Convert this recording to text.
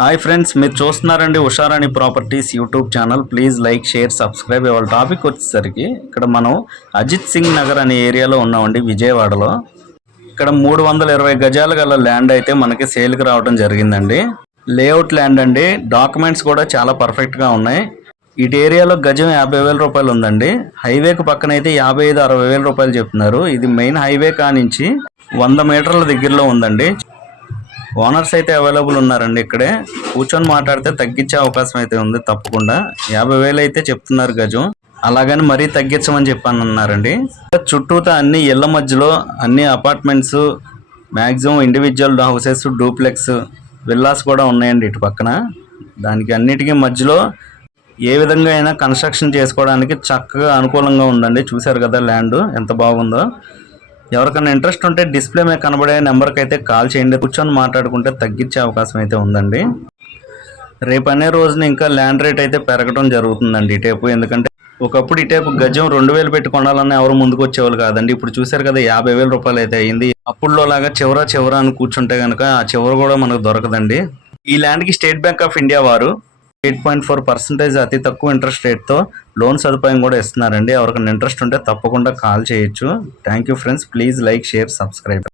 Hi friends, మీరు చూస్తున్నారండి Usharani properties YouTube channel. Please like, share, subscribe. ఇవాళ టాపిక్ వచ్చేసరికి ఇక్కడ మనం అజిత్ సింగ్ నగర్ అనే ఏరియాలో ఉన్నామండి, విజయవాడలో. ఇక్కడ 320 గజాల గల ల్యాండ్ అయితే మనకి సేల్కి రావడం జరిగిందండి. లేఅవుట్ ల్యాండ్ అండి. డాక్యుమెంట్స్ కూడా చాలా పర్ఫెక్ట్గా ఉన్నాయి. ఇటు ఏరియాలో గజం 50,000 రూపాయలు ఉందండి. హైవేకి పక్కన అయితే 55-60 వేల రూపాయలు చెప్తున్నారు. ఇది మెయిన్ హైవే కానించి 100 మీటర్ల దగ్గరలో ఉందండి. ఓనర్స్ అయితే అవైలబుల్ ఉన్నారండి. ఇక్కడే కూర్చొని మాట్లాడితే తగ్గించే అవకాశం అయితే ఉంది. తప్పకుండా 50,000 అయితే చెప్తున్నారు గజం. అలాగని మరీ తగ్గించమని చెప్పని అన్నారండి. చుట్టూతా అన్ని ఇళ్ల మధ్యలో అన్ని apartments, maximum individual houses, duplex, villas కూడా ఉన్నాయండి ఇటు పక్కన. దానికి అన్నిటికీ మధ్యలో ఏ విధంగా అయినా కన్స్ట్రక్షన్ చేసుకోవడానికి చక్కగా అనుకూలంగా ఉందండి. చూశారు కదా ల్యాండ్ ఎంత బాగుందో. ఎవరికైనా ఇంట్రెస్ట్ ఉంటే డిస్ప్లే మీద కనబడే నెంబర్కి అయితే కాల్ చేయండి. కూర్చొని మాట్లాడుకుంటే తగ్గించే అవకాశం అయితే ఉందండి. రేపు అనే రోజున ఇంకా ల్యాండ్ రేట్ అయితే పెరగడం జరుగుతుందండి ఇటేపు. ఎందుకంటే ఒకప్పుడు ఇటేపు గజం 2,000 పెట్టి కొనాలన్నా ఎవరు ముందుకు వచ్చేవాళ్ళు కాదండి. ఇప్పుడు చూశారు కదా 50,000 రూపాయలు అయితే అయింది. అప్పుడులో లాగా చివర అని కూర్చుంటే కనుక ఆ చివర కూడా మనకు దొరకదండి. ఈ ల్యాండ్కి స్టేట్ బ్యాంక్ ఆఫ్ ఇండియా వారు 8.4% అతి తక్కువ ఇంట్రెస్ట్ రేట్తో లోన్ సదుపాయం కూడా ఇస్తున్నారండి. ఎవరికైనా ఇంట్రెస్ట్ ఉంటే తప్పకుండా కాల్ చేయొచ్చు. Thank you friends. Please like, share, subscribe.